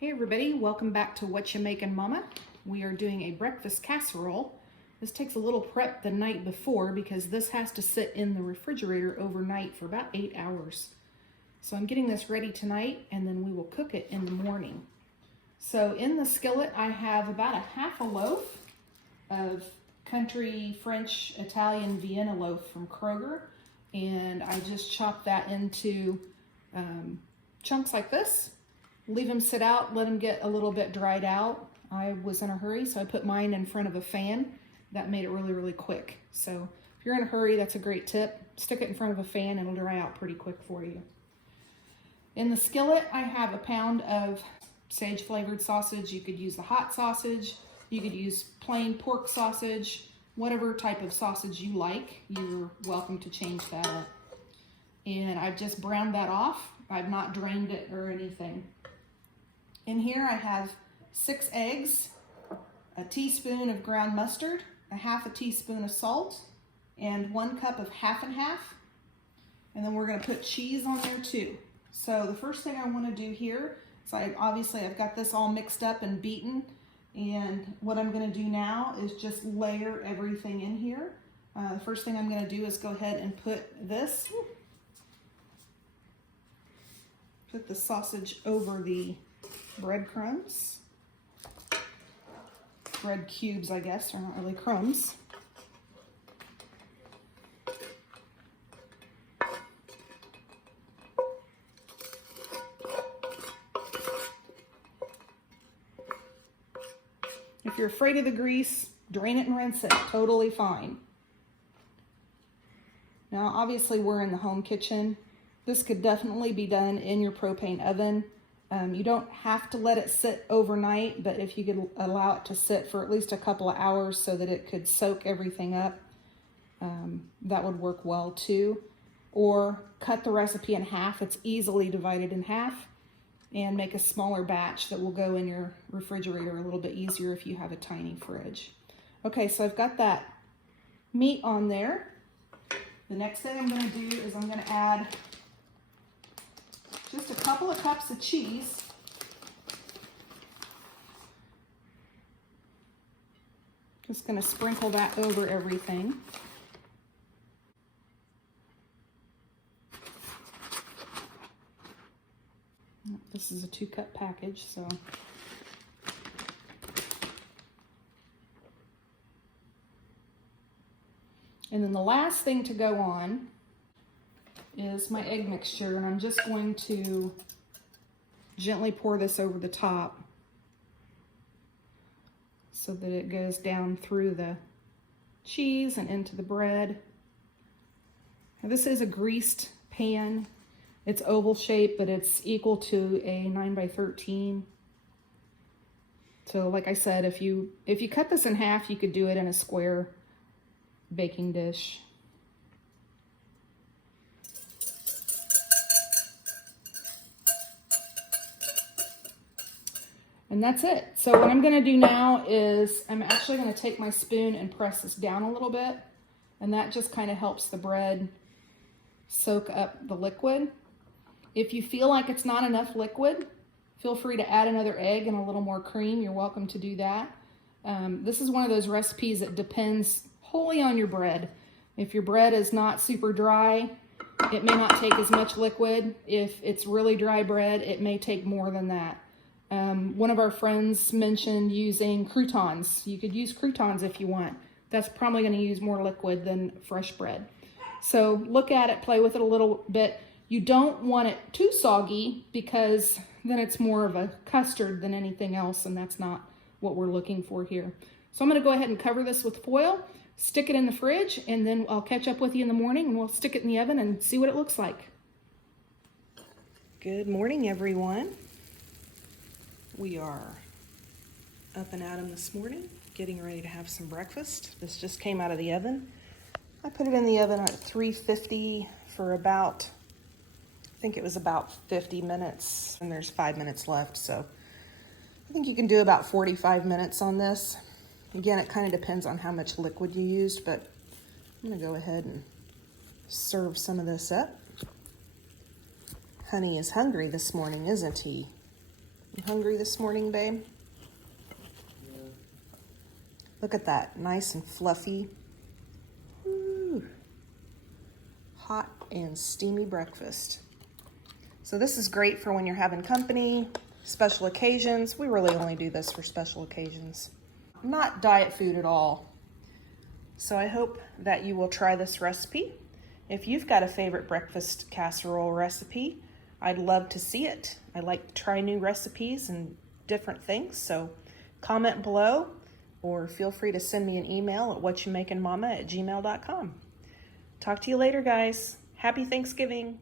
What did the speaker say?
Hey everybody, welcome back to What You Making Mama. We are doing a breakfast casserole. This takes a little prep the night before because this has to sit in the refrigerator overnight for about 8 hours. So I'm getting this ready tonight and then we will cook it in the morning. So in the skillet I have about a half a loaf of country French Italian Vienna loaf from Kroger, and I just chopped that into chunks like this. Leave them sit out, let them get a little bit dried out. I was in a hurry, so I put mine in front of a fan. That made it really quick. So if you're in a hurry, that's a great tip. Stick it in front of a fan and it'll dry out pretty quick for you. In the skillet, I have a pound of sage flavored sausage. You could use the hot sausage. You could use plain pork sausage. Whatever type of sausage you like, you're welcome to change that up. And I've just browned that off. I've not drained it or anything. In here I have 6 eggs, a teaspoon of ground mustard, a half a teaspoon of salt, and 1 cup of half and half. And then we're going to put cheese on there too. So the first thing I want to do here, obviously I've got this all mixed up and beaten, and what I'm going to do now is just layer everything in here. The first thing I'm going to do is go ahead and put the sausage over the breadcrumbs. Bread cubes, I guess, are not really crumbs. If you're afraid of the grease, drain it and rinse it. Totally fine. Now, obviously, we're in the home kitchen. This could definitely be done in your propane oven. You don't have to let it sit overnight, but if you could allow it to sit for at least a couple of hours so that it could soak everything up, that would work well too. Or cut the recipe in half. It's easily divided in half, and make a smaller batch that will go in your refrigerator a little bit easier if you have a tiny fridge. Okay, so I've got that meat on there. The next thing I'm going to do is I'm going to add just a couple of cups of cheese. Just going to sprinkle that over everything. This is a 2-cup package, so. And then the last thing to go on is my egg mixture, and I'm just going to gently pour this over the top so that it goes down through the cheese and into the bread. Now, this is a greased pan. It's oval shaped, but it's equal to a 9x13. So like I said, if you cut this in half, you could do it in a square baking dish. And that's it. So what I'm going to do now is I'm actually going to take my spoon and press this down a little bit, and that just kind of helps the bread soak up the liquid. If you feel like it's not enough liquid, feel free to add another egg and a little more cream. You're welcome to do that. This is one of those recipes that depends wholly on your bread. If your bread is not super dry, it may not take as much liquid. If it's really dry bread, it may take more than that. One of our friends mentioned using croutons. You could use croutons if you want. That's probably going to use more liquid than fresh bread. So look at it, play with it a little bit. You don't want it too soggy because then it's more of a custard than anything else, and that's not what we're looking for here. So I'm going to go ahead and cover this with foil, stick it in the fridge, and then I'll catch up with you in the morning and we'll stick it in the oven and see what it looks like. Good morning, everyone. We are up and at 'em this morning, getting ready to have some breakfast. This just came out of the oven. I put it in the oven at 350 for about, I think it was about 50 minutes, and there's 5 minutes left, so I think you can do about 45 minutes on this. Again, it kind of depends on how much liquid you used, but I'm going to go ahead and serve some of this up. Honey is hungry this morning, isn't he? You hungry this morning, babe? Yeah. Look at that, nice and fluffy. Ooh. Hot and steamy breakfast. So this is great for when you're having company, special occasions. We really only do this for special occasions. Not diet food at all. So I hope that you will try this recipe. If you've got a favorite breakfast casserole recipe, I'd love to see it. I like to try new recipes and different things, so comment below or feel free to send me an email at whatchoumakingmama@gmail.com. Talk to you later, guys. Happy Thanksgiving.